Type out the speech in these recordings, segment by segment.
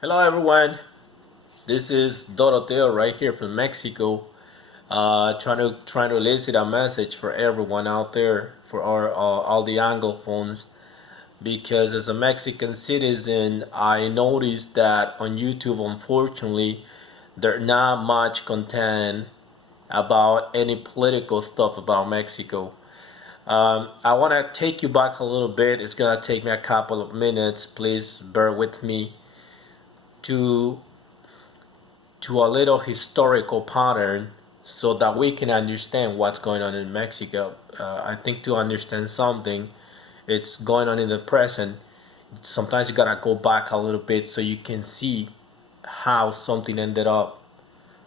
Hello everyone, this is Doroteo right here from Mexico, trying to elicit a message for everyone out there, for our all the Anglophones, because as a Mexican citizen, I noticed that on YouTube, unfortunately, there's not much content about any political stuff about Mexico. I want to take you back a little bit. It's gonna take me a couple of minutes. Please bear with me to a little historical pattern so that we can understand what's going on in Mexico. I think to understand something, it's going on in the present. Sometimes you gotta go back a little bit so you can see how something ended up,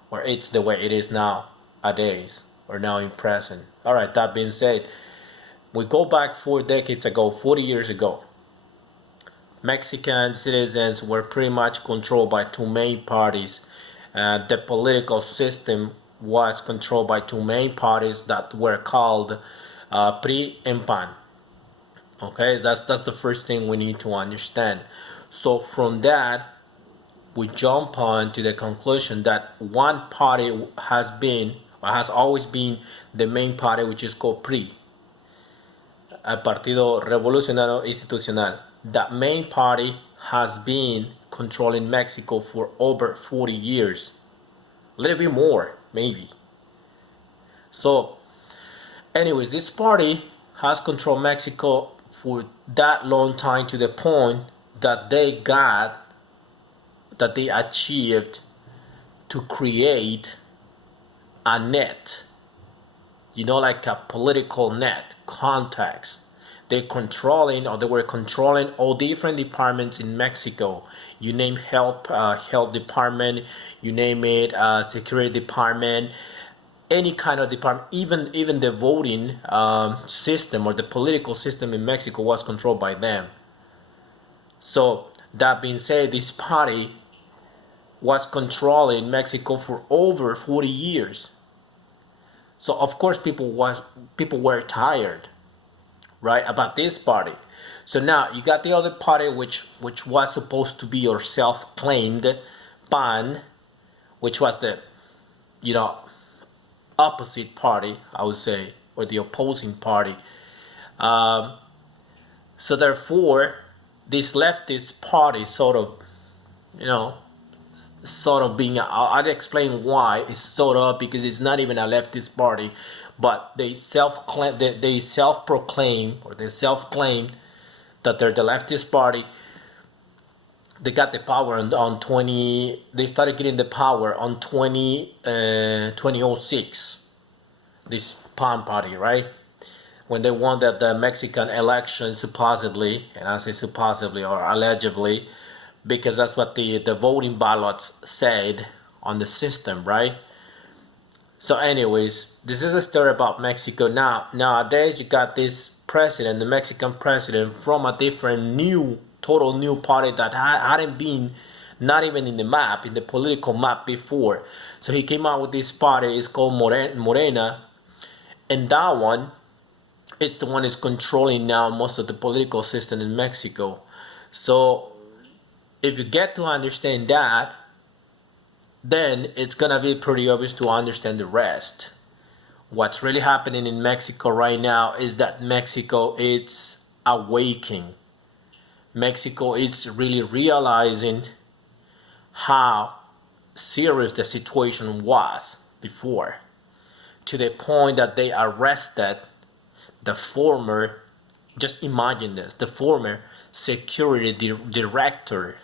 or it's the way it is nowadays, or now in present. All right. That being said, we go back 4 decades ago, 40 years ago. Mexican citizens were pretty much controlled by two main parties. The political system was controlled by two main parties that were called PRI and PAN. Okay, that's the first thing we need to understand. So from that, we jump on to the conclusion that one party has been or has always been the main party, which is called PRI, Partido Revolucionario Institucional. That main party has been controlling Mexico for over 40 years, a little bit more maybe. So anyways, this party has controlled Mexico for that long time, to the point that they achieved to create a net, like a political net contacts. They were controlling all different departments in Mexico. You name health department, you name it, security department, any kind of department, even the voting system or the political system in Mexico was controlled by them. So that being said, this party was controlling Mexico for over 40 years. So of course people were tired, right, about this party. So now you got the other party, which was supposed to be your self-claimed PAN, which was the you know opposite party, I would say, or the opposing party. Um, so therefore, this leftist party you know, sort of being, I'll explain why it's sort of, because it's not even a leftist party, but they self-proclaim, or they self-claim that they're the leftist party. They got the power on 20, they started getting the power on 2006, this PAN party, right? When they won the Mexican election, supposedly, and I say supposedly or allegedly, because that's what the voting ballots said on the system, right? So anyways, this is a story about Mexico. Nowadays you got this president, the Mexican president, from a different total new party that hadn't been, not even in the political map before. So he came out with this party. It's called Morena, and that one, it's the one that's controlling now most of the political system in Mexico. So if you get to understand that, then it's gonna be pretty obvious to understand the rest. What's really happening in Mexico right now is that Mexico is awakening. Mexico is really realizing how serious the situation was before, to the point that they arrested the former, just imagine this, the former security director.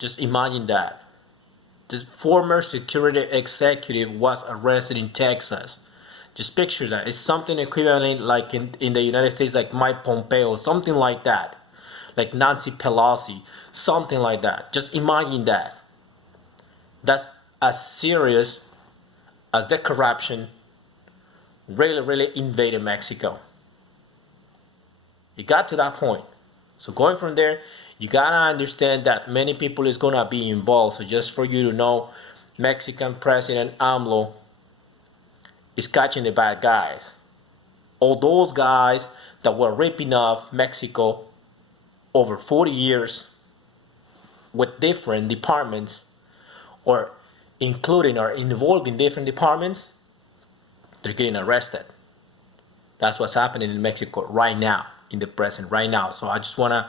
Just imagine that. This former security executive was arrested in Texas. Just picture that. It's something equivalent like in the United States, like Mike Pompeo, something like that. Like Nancy Pelosi, something like that. Just imagine that. That's as serious as the corruption really invaded Mexico. It got to that point. So going from there, you gotta understand that many people is gonna be involved. So just for you to know, Mexican President AMLO is catching the bad guys. All those guys that were ripping off Mexico over 40 years, with different departments, or including or involved in different departments, they're getting arrested. That's what's happening in Mexico right now, in the present right now. So I just wanted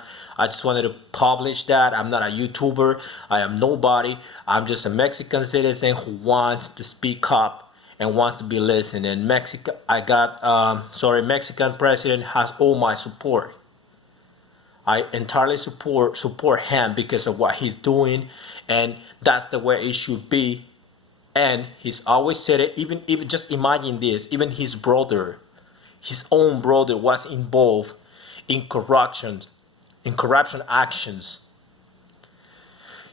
to publish that. I'm not a YouTuber. I am nobody. I'm just a Mexican citizen who wants to speak up and wants to be listened. And Mexico, Mexican president has all my support. I entirely support him because of what he's doing, and that's the way it should be. And he's always said it. Even just imagine this. Even his brother, his own brother, was involved in corruption actions.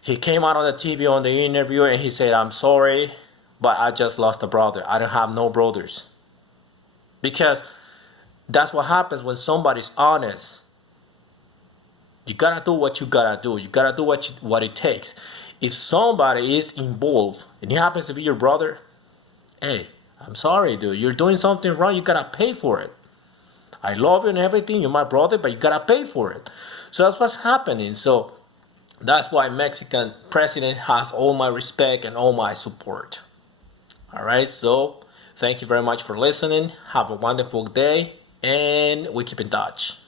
He came out on the TV on the interview and he said, "I'm sorry, but I just lost a brother. I don't have no brothers." Because that's what happens when somebody's honest. You gotta do what you gotta do. You gotta do what it takes. If somebody is involved and he happens to be your brother, hey, I'm sorry, dude. You're doing something wrong. You gotta pay for it. I love you and everything. You're my brother, but you gotta pay for it. So that's what's happening. So that's why Mexican president has all my respect and all my support. All right. So thank you very much for listening. Have a wonderful day, and we keep in touch.